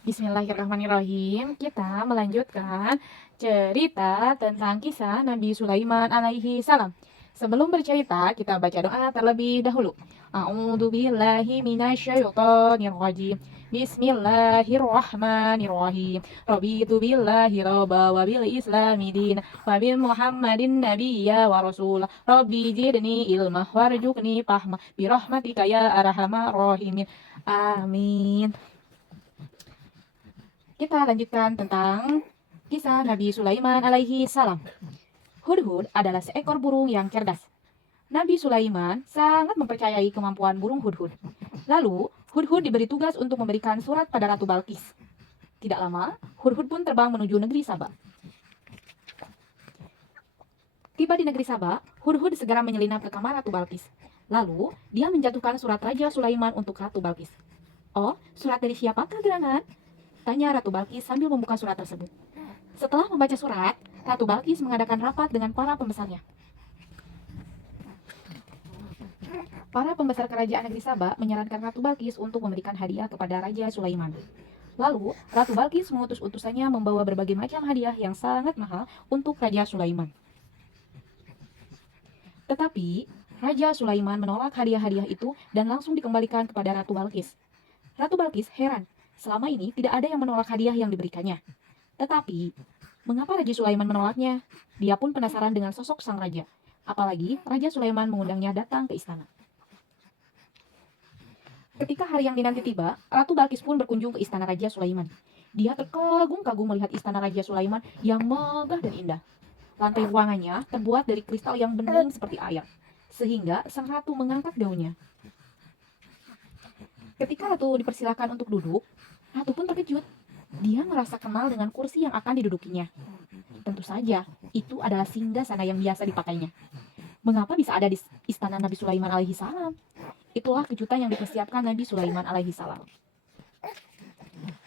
Bismillahirrahmanirrahim. Kita melanjutkan cerita tentang kisah Nabi Sulaiman alaihi salam. Sebelum bercerita, kita baca doa terlebih dahulu. A'udzu billahi minasyaitonir rajim. Bismillahirrahmanirrahim. Raditu billahi rabba wa bil islami din wa bi Muhammadin nabiyya wa rasul. Rabbi zidni ilma warzuqni fahma bi rahmatika ya arhamar rahimin. Amin. Kita lanjutkan tentang kisah Nabi Sulaiman alaihi salam. Hudhud adalah seekor burung yang cerdas. Nabi Sulaiman sangat mempercayai kemampuan burung Hudhud. Lalu, Hudhud diberi tugas untuk memberikan surat pada Ratu Balkis. Tidak lama, Hudhud pun terbang menuju negeri Saba. Tiba di negeri Saba, Hudhud segera menyelinap ke kamar Ratu Balkis. Lalu, dia menjatuhkan surat Raja Sulaiman untuk Ratu Balkis. "Oh, surat dari siapakah gerangan?" tanya Ratu Balkis sambil membuka surat tersebut. Setelah membaca surat, Ratu Balkis mengadakan rapat dengan para pembesarnya. Para pembesar kerajaan negeri Saba menyarankan Ratu Balkis untuk memberikan hadiah kepada Raja Sulaiman. Lalu, Ratu Balkis mengutus utusannya membawa berbagai macam hadiah yang sangat mahal untuk Raja Sulaiman. Tetapi, Raja Sulaiman menolak hadiah-hadiah itu dan langsung dikembalikan kepada Ratu Balkis. Ratu Balkis heran. Selama ini tidak ada yang menolak hadiah yang diberikannya. Tetapi, mengapa Raja Sulaiman menolaknya? Dia pun penasaran dengan sosok sang raja. Apalagi Raja Sulaiman mengundangnya datang ke istana. Ketika hari yang dinanti tiba, Ratu Balkis pun berkunjung ke istana Raja Sulaiman. Dia terkagum-kagum melihat istana Raja Sulaiman yang megah dan indah. Lantai ruangannya terbuat dari kristal yang bening seperti air, sehingga sang ratu mengangkat daunnya. Ketika ratu dipersilakan untuk duduk, ratu pun terkejut. Dia merasa kenal dengan kursi yang akan didudukinya. Tentu saja, itu adalah singgasana yang biasa dipakainya. Mengapa bisa ada di istana Nabi Sulaiman alaihi salam? Itulah kejutan yang dipersiapkan Nabi Sulaiman alaihi salam.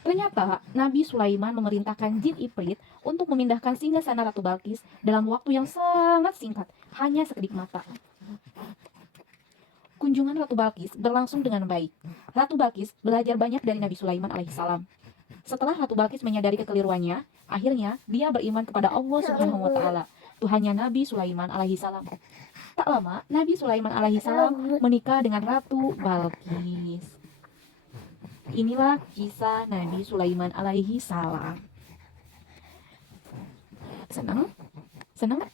Ternyata, Nabi Sulaiman memerintahkan jin Ifrit untuk memindahkan singgasana Ratu Balkis dalam waktu yang sangat singkat, hanya sekedip mata. Kunjungan Ratu Balkis berlangsung dengan baik. Ratu Balkis belajar banyak dari Nabi Sulaiman alaihissalam. Setelah Ratu Balkis menyadari kekeliruannya, akhirnya dia beriman kepada Allah Subhanahu wa taala, Tuhannya Nabi Sulaiman alaihissalam. Tak lama, Nabi Sulaiman alaihissalam menikah dengan Ratu Balkis. Inilah kisah Nabi Sulaiman alaihissalam. Senang? Senang?